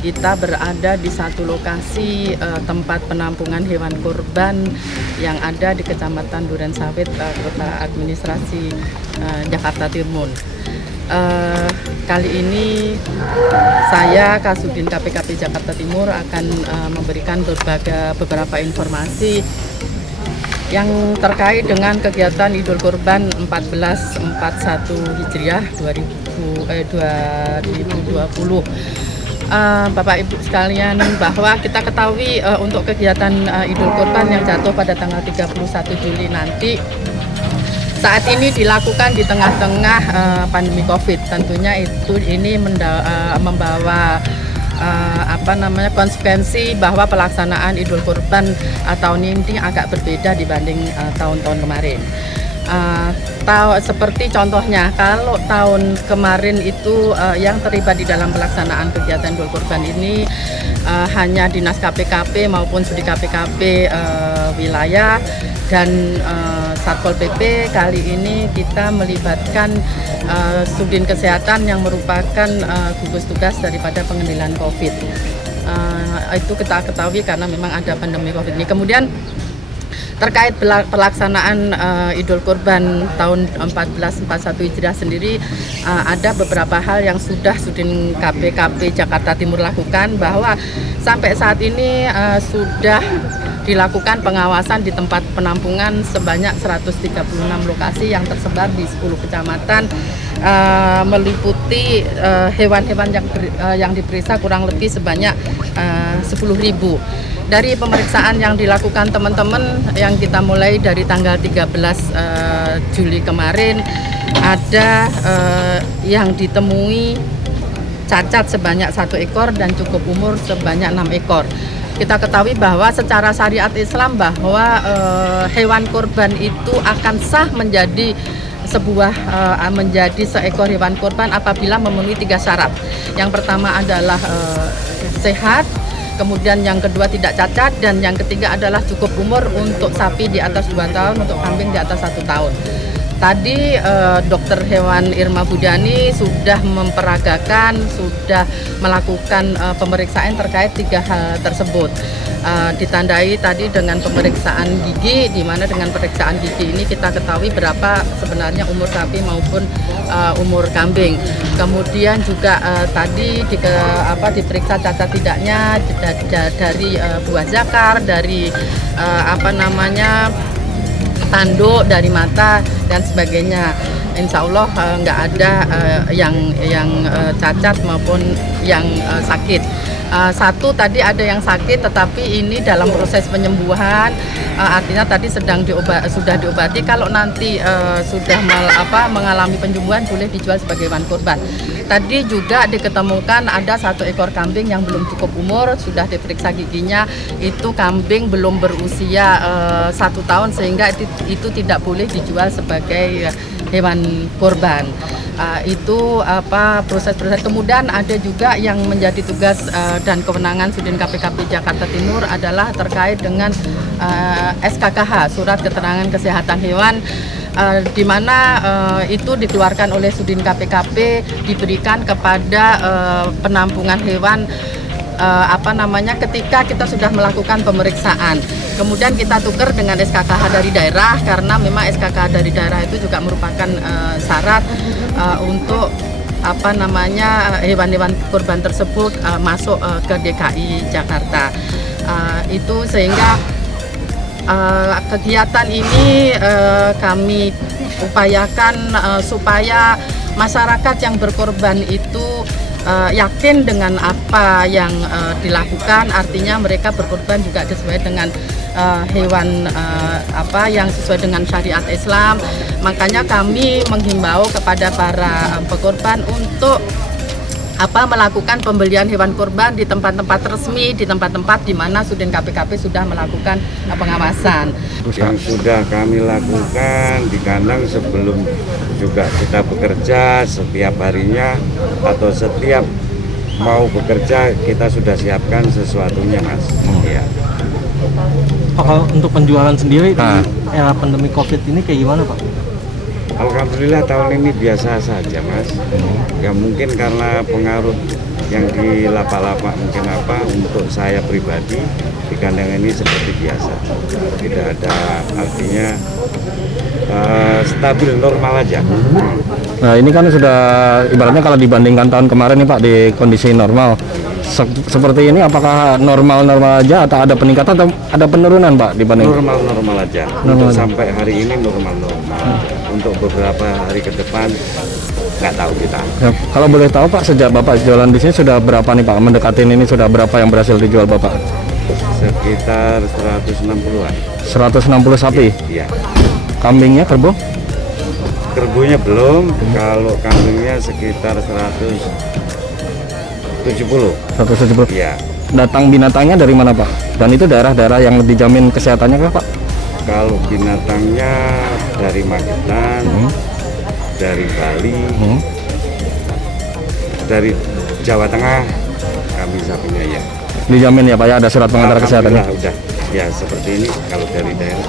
kita berada di satu lokasi tempat penampungan hewan kurban yang ada di Kecamatan Durensawit, Kota Administrasi Jakarta Timur. Kali ini saya Kasudin KPKP Jakarta Timur akan memberikan beberapa informasi yang terkait dengan kegiatan Idul Kurban 1441 Hijriah 2020. Bapak Ibu sekalian, bahwa kita ketahui untuk kegiatan Idul Kurban yang jatuh pada tanggal 31 Juli nanti saat ini dilakukan di tengah-tengah pandemi Covid. Tentunya ini membawa konsekuensi bahwa pelaksanaan Idul Kurban tahun ini agak berbeda dibanding tahun-tahun kemarin. Seperti contohnya, kalau tahun kemarin itu yang terlibat di dalam pelaksanaan kegiatan Idul Kurban ini hanya Dinas KPKP maupun Sudi KPKP wilayah dan Satpol PP. Kali ini kita melibatkan Sudin Kesehatan yang merupakan gugus tugas daripada pengendalian COVID. Itu kita ketahui karena memang ada pandemi COVID ini. Kemudian terkait pelaksanaan Idul Kurban tahun 1441 Hijriah sendiri, ada beberapa hal yang sudah Sudin KPKP Jakarta Timur lakukan, bahwa sampai saat ini sudah dilakukan pengawasan di tempat penampungan sebanyak 136 lokasi yang tersebar di 10 kecamatan, meliputi hewan-hewan yang diperiksa kurang lebih sebanyak 10.000. Dari pemeriksaan yang dilakukan teman-teman yang kita mulai dari tanggal 13 Juli kemarin, ada yang ditemui cacat sebanyak 1 ekor dan cukup umur sebanyak 6 ekor. Kita ketahui bahwa secara syariat Islam bahwa hewan kurban itu akan sah menjadi seekor hewan kurban apabila memenuhi 3 syarat. Yang pertama adalah sehat, kemudian yang kedua tidak cacat, dan yang ketiga adalah cukup umur untuk sapi di atas 2 tahun, untuk kambing di atas 1 tahun. Tadi dokter hewan Irma Budani sudah memperagakan, sudah melakukan pemeriksaan terkait 3 hal tersebut. Ditandai tadi dengan pemeriksaan gigi, di mana dengan pemeriksaan gigi ini kita ketahui berapa sebenarnya umur sapi maupun umur kambing. Kemudian juga tadi diperiksa cacat tidaknya dari buah zakar, dari tanduk, dari mata dan sebagainya. Insya Allah nggak ada yang cacat maupun yang sakit. Satu tadi ada yang sakit, tetapi ini dalam proses penyembuhan, artinya tadi sudah diobati. Kalau nanti sudah mengalami penyembuhan, boleh dijual sebagai hewan kurban. Tadi juga diketemukan ada 1 ekor kambing yang belum cukup umur, sudah diperiksa giginya, itu kambing belum berusia 1 tahun, sehingga itu tidak boleh dijual sebagai hewan kurban. Itu proses-proses. Kemudian ada juga yang menjadi tugas dan kewenangan Sudin KPKP Jakarta Timur adalah terkait dengan SKKH, Surat Keterangan Kesehatan Hewan, di mana itu dikeluarkan oleh Sudin KPKP, diberikan kepada penampungan hewan ketika kita sudah melakukan pemeriksaan. Kemudian kita tukar dengan SKKH dari daerah, karena memang SKKH dari daerah itu juga merupakan syarat untuk hewan-hewan kurban tersebut masuk ke DKI Jakarta. Itu sehingga kegiatan ini kami upayakan supaya masyarakat yang berkorban itu yakin dengan apa yang dilakukan, artinya mereka berkorban juga sesuai dengan hewan yang sesuai dengan syariat Islam. Makanya kami menghimbau kepada para pekorban untuk melakukan pembelian hewan kurban di tempat-tempat resmi, di tempat-tempat di mana Sudin KPKP sudah melakukan pengawasan. Yang sudah kami lakukan di kandang sebelum juga kita bekerja setiap harinya atau setiap mau bekerja kita sudah siapkan sesuatunya, Mas. Ya. Kalau untuk penjualan sendiri di era pandemi COVID ini kayak gimana, Pak? Alhamdulillah tahun ini biasa saja Mas. Ya mungkin karena pengaruh yang di lapak-lapak mungkin apa, untuk saya pribadi di kandang ini seperti biasa. Tidak ada artinya stabil normal aja. Nah ini kan sudah ibaratnya kalau dibandingkan tahun kemarin nih Pak di kondisi normal seperti ini, apakah normal-normal aja atau ada peningkatan atau ada penurunan Pak dibanding Normal-normal aja. Untuk sampai hari ini normal-normal. Untuk beberapa hari ke depan nggak tahu kita. Ya, kalau boleh tahu Pak, sejak Bapak jualan di sini sudah berapa nih Pak? Mendekatin ini sudah berapa yang berhasil dijual Bapak? Sekitar 160-an. 160 sapi. Iya. Kambingnya kerbau? Kerbunya belum, kalau kambingnya sekitar 170. 170. Iya. Datang binatangnya dari mana Pak? Dan itu daerah-daerah yang dijamin kesehatannya kah Pak? Kalau binatangnya dari Magetan, dari Bali, dari Jawa Tengah, kambing sapinya ya. Dijamin ya Pak ya, ada surat pengantar kesehatannya. Alhamdulillah udah. Ya seperti ini kalau dari daerah.